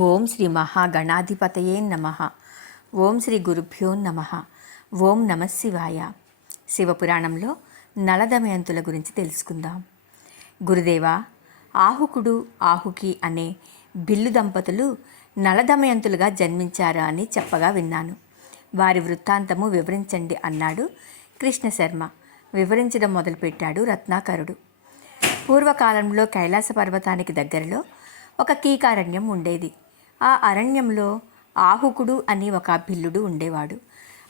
ఓం శ్రీ మహాగణాధిపతయే నమ. ఓం శ్రీ గురుభ్యో నమ. ఓం నమశివాయ శివపురాణంలో నలదమయంతుల గురించి తెలుసుకుందాం. గురుదేవ ఆహుకుడు ఆహుకి అనే బిల్లు దంపతులు నలదమయంతులుగా జన్మించారు అని చెప్పగా విన్నాను. వారి వృత్తాంతము వివరించండి అన్నాడు కృష్ణ శర్మ వివరించడం మొదలుపెట్టాడు రత్నాకరుడు. పూర్వకాలంలో కైలాస పర్వతానికి దగ్గరలో ఒక కీకారణ్యం ఉండేది. ఆ అరణ్యంలో ఆహుకుడు అని ఒక బిల్లుడు ఉండేవాడు.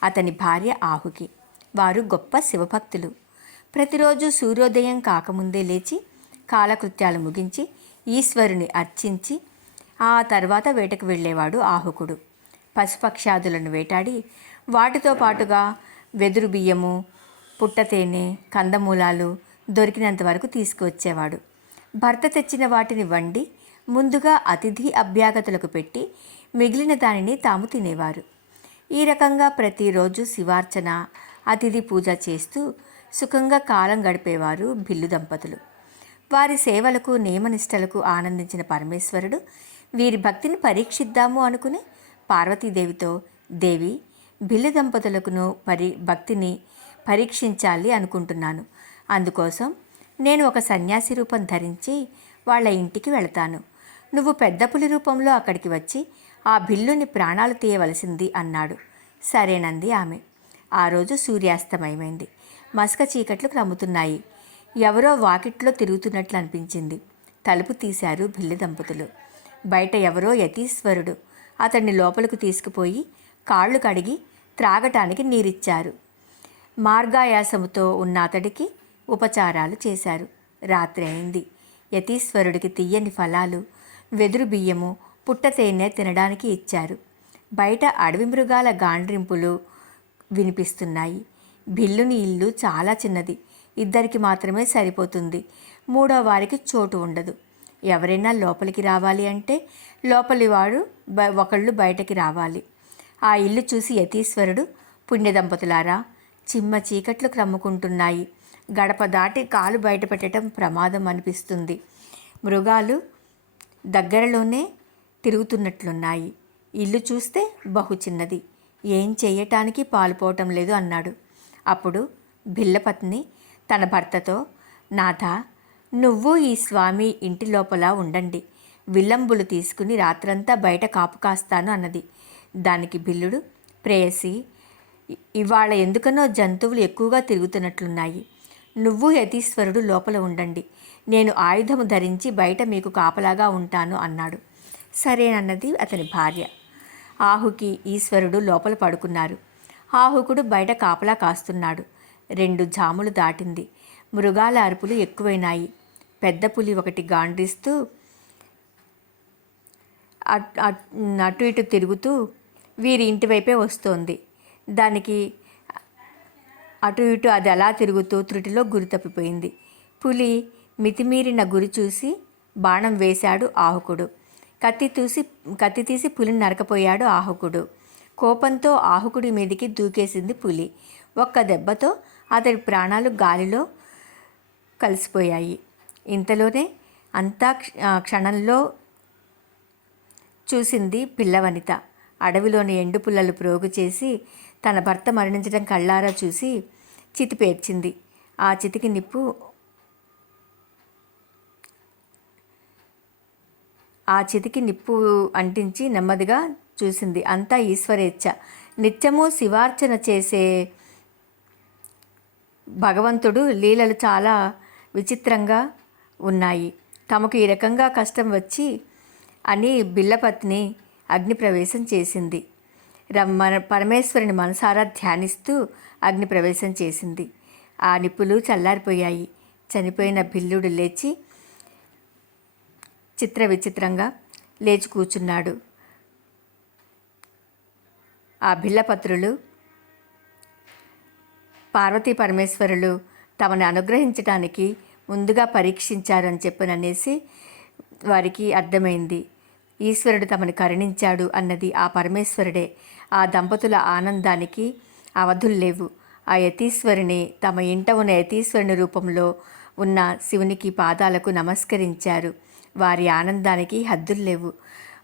అతని భార్య ఆహుకి. వారు గొప్ప శివభక్తులు. ప్రతిరోజు సూర్యోదయం కాకముందే లేచి కాలకృత్యాలు ముగించి ఈశ్వరుని అర్చించి ఆ తర్వాత వేటకు వెళ్ళేవాడు ఆహుకుడు. పశుపక్షాదులను వేటాడి వాటితో పాటుగా వెదురు బియ్యము పుట్టతేనె కందమూలాలు దొరికినంత వరకు తీసుకువచ్చేవాడు. భర్త తెచ్చిన వాటిని వండి ముందుగా అతిథి అభ్యాగతులకు పెట్టి మిగిలిన దానిని తాము తినేవారు. ఈ రకంగా ప్రతిరోజు శివార్చన అతిథి పూజ చేస్తూ సుఖంగా కాలం గడిపేవారు బిల్లు దంపతులు. వారి సేవలకు నియమనిష్టలకు ఆనందించిన పరమేశ్వరుడు వీరి భక్తిని పరీక్షిద్దాము అనుకుని పార్వతీదేవితో దేవి బిల్లు దంపతులకును పరి భక్తిని పరీక్షించాలి అనుకుంటున్నాను. అందుకోసం నేను ఒక సన్యాసి రూపం ధరించి వాళ్ళ ఇంటికి వెళతాను. నువ్వు పెద్ద పులి రూపంలో అక్కడికి వచ్చి ఆ బిల్లుని ప్రాణాలు తీయవలసింది అన్నాడు. సరేనంది ఆమె. ఆ రోజు సూర్యాస్తమయమైంది. మసక చీకట్లు క్రమ్ముతున్నాయి. ఎవరో వాకిట్లో తిరుగుతున్నట్లు అనిపించింది. తలుపు తీశారు బిల్లు దంపతులు. బయట ఎవరో యతీశ్వరుడు అతన్ని లోపలికి తీసుకుపోయి కాళ్ళు కడిగి త్రాగటానికి నీరిచ్చారు. మార్గాయాసముతో ఉన్న అతడికి ఉపచారాలు చేశారు. రాత్రి అయింది. యతీశ్వరుడికి తీయని ఫలాలు వెదురు బియ్యము పుట్ట తేనె తినడానికి ఇచ్చారు. బయట అడవి మృగాల గాండ్రింపులు వినిపిస్తున్నాయి. బిల్లుని ఇల్లు చాలా చిన్నది. ఇద్దరికి మాత్రమే సరిపోతుంది. మూడో వారికి చోటు ఉండదు. ఎవరైనా లోపలికి రావాలి అంటే లోపలి వాడు బ ఒకళ్ళు బయటకి రావాలి. ఆ ఇల్లు చూసి యతీశ్వరుడు పుణ్య దంపతులారా చిమ్మ చీకట్లు క్రమ్ముకుంటున్నాయి. గడప దాటి కాలు బయట పెట్టడం ప్రమాదం అనిపిస్తుంది. మృగాలు దగ్గరలోనే తిరుగుతున్నట్లున్నాయి. ఇల్లు చూస్తే బహు చిన్నది. ఏం చేయటానికి పాలుపోవటం లేదు అన్నాడు. అప్పుడు భిల్లపత్ని తన భర్తతో నాథ నువ్వు ఈ స్వామి ఇంటి లోపల ఉండండి. విల్లంబులు తీసుకుని రాత్రంతా బయట కాపు కాస్తాను అన్నది. దానికి బిల్లుడు ప్రేయసి ఇవాళ ఎందుకనో జంతువులు ఎక్కువగా తిరుగుతున్నట్లున్నాయి. నువ్వు యతీశ్వరుడు లోపల ఉండండి. నేను ఆయుధము ధరించి బయట మీకు కాపలాగా ఉంటాను అన్నాడు. సరేనన్నది అతని భార్య. ఆహుకి ఈశ్వరుడు లోపల పడుకున్నారు. ఆహుకుడు బయట కాపలా కాస్తున్నాడు. రెండు జాములు దాటింది. మృగాల అరుపులు ఎక్కువైనాయి. పెద్ద పులి ఒకటి గాండ్రిస్తూ అట్- అటు ఇటు తిరుగుతూ వీరి ఇంటివైపే వస్తోంది. దానికి అటు ఇటు అది అలా తిరుగుతూ త్రుటిలో గురి తప్పిపోయింది. పులి మితిమీరిన గురి చూసి బాణం వేశాడు ఆహుకుడు. కత్తి తూసి కత్తి తీసి పులిని నరకపోయాడు ఆహుకుడు. కోపంతో ఆహుకుడి మీదికి దూకేసింది పులి. ఒక్క దెబ్బతో అతడి ప్రాణాలు గాలిలో కలిసిపోయాయి. ఇంతలోనే అంతా క్ష- క్షణంలో చూసింది పిల్లవనిత అడవిలోని ఎండు పుల్లలు ప్రోగు చేసి తన భర్త మరణించడం కళ్ళారా చూసి చితి పేర్చింది ఆ చితికి నిప్పు ఆ చితికి నిప్పు అంటించి నెమ్మదిగా చూసింది. అంతా ఈశ్వరేచ్ఛ. నిత్యము శివార్చన చేసే భగవంతుడు లీలలు చాలా విచిత్రంగా ఉన్నాయి. తమకు ఈ రకంగా కష్టం వచ్చి అని బిల్లపత్ని అగ్నిప్రవేశం చేసింది. రమ్మ పరమేశ్వరుని మనసారా ధ్యానిస్తూ అగ్నిప్రవేశం చేసింది. ఆ నిప్పులు చల్లారిపోయాయి. చనిపోయిన బిల్లుడు లేచి చిత్ర విచిత్రంగా లేచి కూర్చున్నాడు. ఆ బిల్లపత్రులు పార్వతీ పరమేశ్వరులు తమని అనుగ్రహించటానికి ముందుగా పరీక్షించారని చెప్పననేసి వారికి అర్థమైంది. ఈశ్వరుడు తమను కరుణించాడు అన్నది ఆ పరమేశ్వరుడే. ఆ దంపతుల ఆనందానికి అవధులు లేవు. ఆ యతీశ్వరుని తమ ఇంట ఉన్న యతీశ్వరుని రూపంలో ఉన్న శివునికి పాదాలకు నమస్కరించారు. వారి ఆనందానికి హద్దులు లేవు.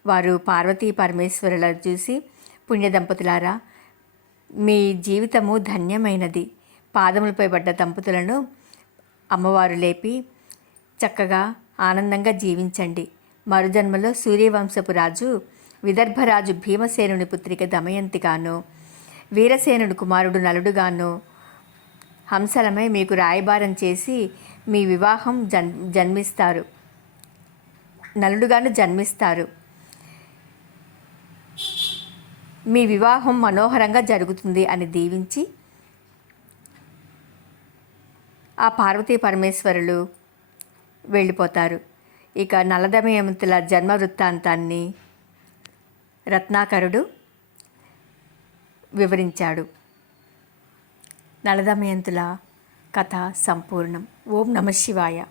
వారు పార్వతీ పరమేశ్వరుల చూసి పుణ్య దంపతులారా మీ జీవితము ధన్యమైనది. పాదములపై పడ్డ దంపతులను అమ్మవారు లేపి చక్కగా ఆనందంగా జీవించండి. మరుజన్మలో సూర్యవంశపు రాజు విదర్భరాజు భీమసేనుని పుత్రిక దమయంతిగాను వీరసేనుడు కుమారుడు నలుడుగాను హంసలమై మీకు రాయబారం చేసి మీ వివాహం జన్ జన్మిస్తారు. నలుడుగాను జన్మిస్తారు. మీ వివాహం మనోహరంగా జరుగుతుంది అని దీవించి ఆ పార్వతీ పరమేశ్వరులు వెళ్ళిపోతారు. ఇక నలదమయంతుల జన్మ వృత్తాంతాన్ని రత్నాకరుడు వివరించాడు. నలదమయంతుల కథ సంపూర్ణం. ఓం నమ శివాయ.